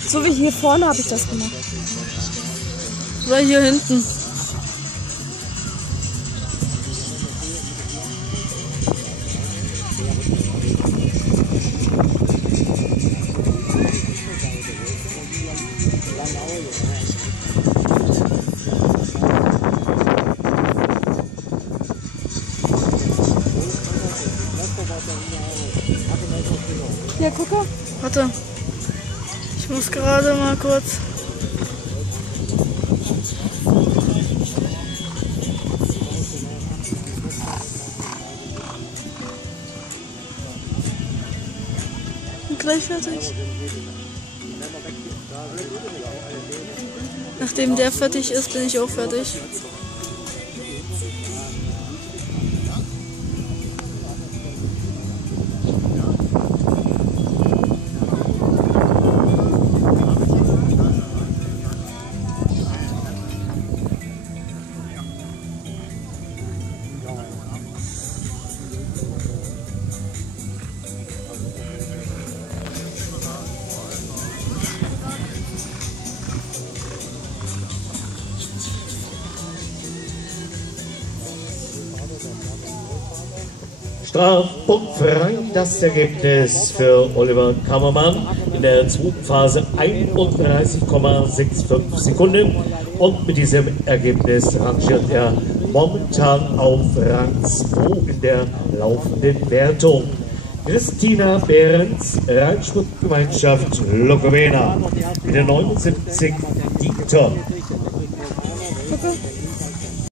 So wie hier vorne habe ich das gemacht. Oder hier hinten. Ja, gucke. Warte. Ich muss gerade mal kurz. Bin gleich fertig. Nachdem der fertig ist, bin ich auch fertig. Strafpunkt frei, das Ergebnis für Oliver Kammermann in der zweiten Phase 31,65 Sekunden und mit diesem Ergebnis rangiert er momentan auf Rang 2 in der laufenden Wertung. Christina Behrens, Reitsportgemeinschaft Lokowena, mit der 79 Dieter. Gucke.